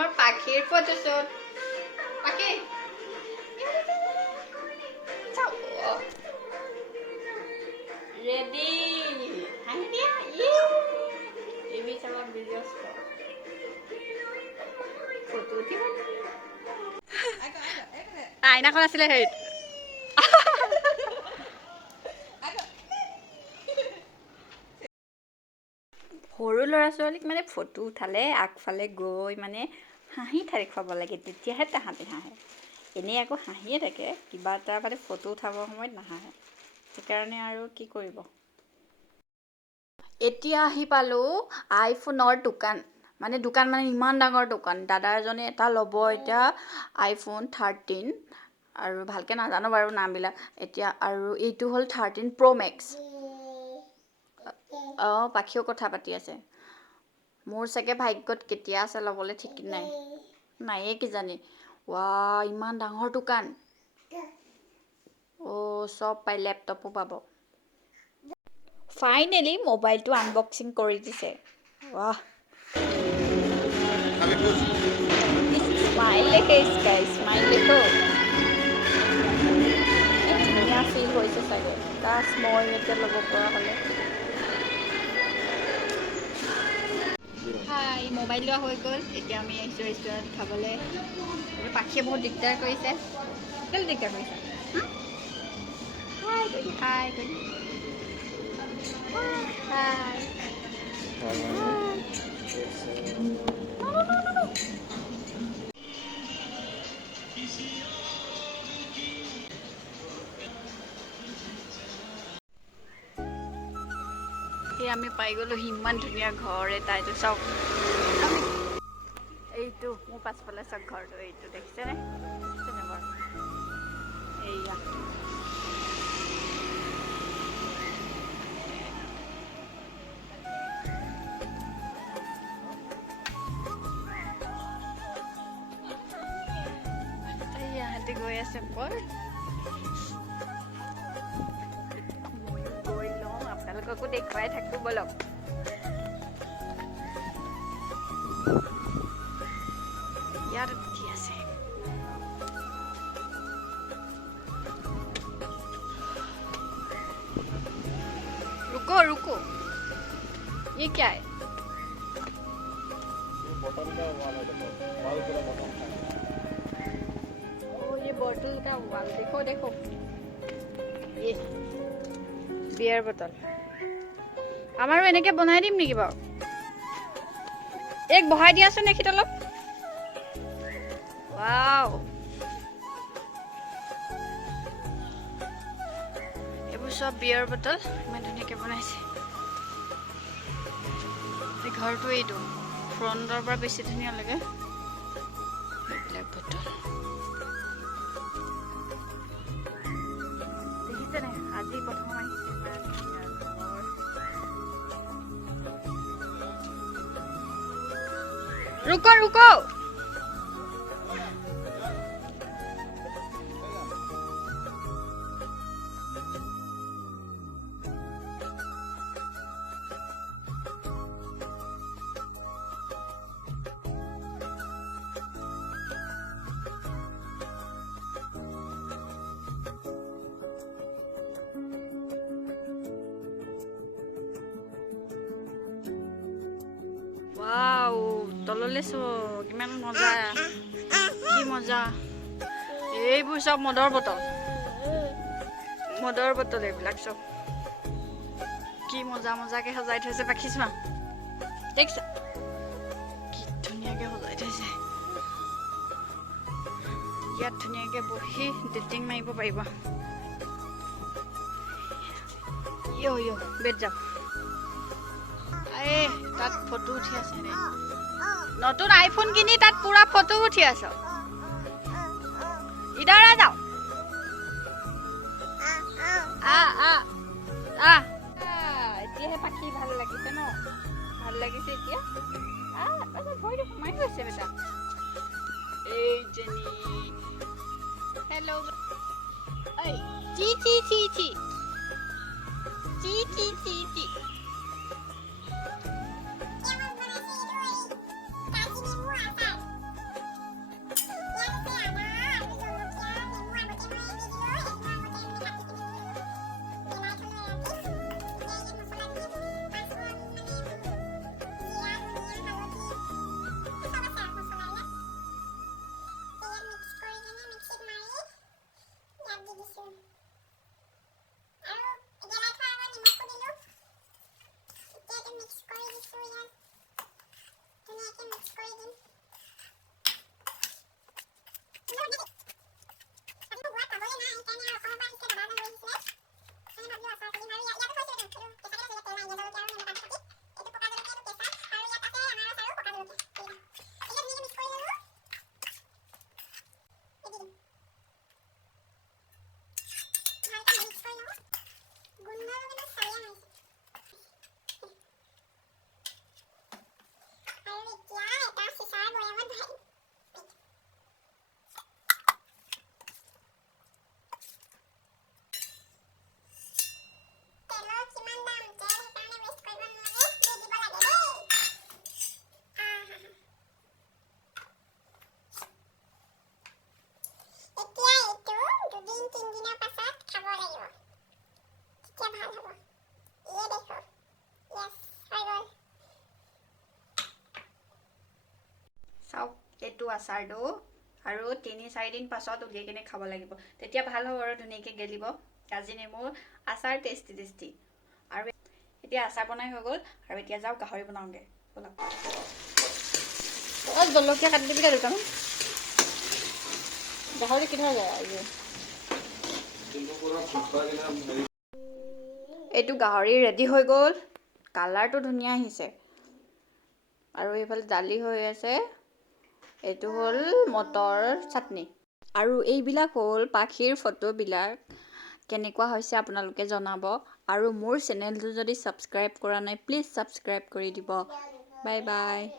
আমার পাখির ফটোশুট পাখি যাও রেডি হাই দিয়া এবি চাবা ভিডিওস কর ফটো উঠিব আইনাখন আছিলে হেৰিত সৰু ল'ৰা ছোৱালীক মানে ফটো উঠালে আগফালে গৈ মানে হাঁহি ঠাৰি খুৱাব লাগে তেতিয়াহে তাহাঁতি হাঁহে এনেই আকৌ হাঁহিয়ে থাকে কিবা এটা মানে ফটো উঠাবৰ সময়ত নাহাঁহে সেইকাৰণে আৰু কি কৰিব এতিয়া আহি পালোঁ আইফোনৰ দোকান মানে ইমান ডাঙৰ দোকান দাদা এজনে এটা ল'ব এতিয়া আইফোন 13 আৰু ভালকৈ নাজানো বাৰু নামবিলাক এতিয়া আৰু এইটো হ'ল 13 Pro Max অঁ পাখিও কথা পাতি আছে মোৰ চাগে ভাগ্যত কেতিয়া আছে ল'বলৈ ঠিক নাই নাইয়ে কিজানি ৱা ইমান ডাঙৰ দোকান অ' চব পাই লেপটপো পাব ফাইনেলি মোবাইলটো আনবক্সিং কৰি দিছে ৱাহ স্মাইল দেখে স্মাইল দেখো ধুনীয়া ফিল হৈছে চাগে তাছ মই এতিয়া ল'ব পৰা হ'লে হাই মোবাইল লোৱা হৈ গ'ল এতিয়া আমি আহিছোঁ ৰেষ্টুৰেণ্ট খাবলৈ পাখিয়ে বহুত দিগদাৰ কৰিছে কেলৈ দিগদাৰ কৰিছে হাই কৰি হাই কৰি হাই আমি পাই গ'লো ইমান ধুনীয়া ঘৰ এটা এইটো চাওক এইটো মোৰ পাছফালে চাওক ঘৰটো এইটো দেখিছেনে এইয়া ইহঁতে গৈ আছে ওপৰ ময়ো গৈ লওঁ আপোনালোককো দেখুৱাই থাকোঁ বলক ইয়াত উঠি আছে रुको रुको ये क्या है ओ ये बोतल का वाल देखो देखो ये बियर बोतल আমাৰো এনেকে বনাই দিম নেকি বাৰু এক বহাই দিয়াচোন নেকি তলক ওয়াও এইবোৰ সব বিয়াৰ বটল ইমান ধুনীয়াকৈ বনাইছে এই ঘৰটো এইটো ফ্ৰণ্টৰ পৰা বেছি ধুনীয়া লাগে এইবিলাক বটল দেখিছেনে আজি প্ৰথম আহিছে रुको रुको वाव তললে চো কিমান মজা কি মজা এইবোৰ সব মদৰ বটল এইবিলাক সব কি মজা মজাকে সজাই থৈছে পাখিছ না দেখছ কি ধুনীয়াকে সজাই থৈছে ইয়াত ধুনীয়াকে বহি ডেটিং মাৰিব পাৰিবা ইয়ো ইয়ো বেট যাও এই তাত ফটো উঠি আছে ৰে নতুন আইফোন কিনি তাত পুৰা ফটো উঠি আছ ইধৰ আ যাও এতিয়াহে পাখি ভাল লাগিছে ন ভাল লাগিছে এতিয়া ভৰিটো সোমাই গৈছে বেটা এই জেনি হেল্ল' এই C C C C C C C C চাওক এইটো আচাৰটো আৰু ৩-৪ দিন পাছত উলিয়াই কিনে খাব লাগিব, তেতিয়া ভাল হ'ব আৰু ধুনীয়াকৈ গেলিব। কাজি নেমুৰ আচাৰ টেষ্টি টেষ্টি। আৰু এতিয়া আচাৰ বনাই হৈ গ'ল, আৰু এতিয়া যাওঁ গাহৰি বনাওঁগৈ ব'লক। জলকীয়া কাটি দিবিগৈ দুটামান। গাহৰি কিধৰ যায় আজি? এইটো গাহৰি ৰেডি হৈ গ'ল, কালাৰটো ধুনীয়া আহিছে। আৰু এইফালে দালি হৈ আছে, এইটো হ'ল মটৰ চাটনি। আৰু এইবিলাক হ'ল পাখিৰ ফটোবিলাক। কেনেকুৱা হৈছে আপোনালোকে জনাব। আৰু মোৰ চেনেলটো যদি ছাবস্ক্ৰাইব কৰা নাই, প্লিজ ছাবস্ক্ৰাইব কৰি দিব। Bye bye.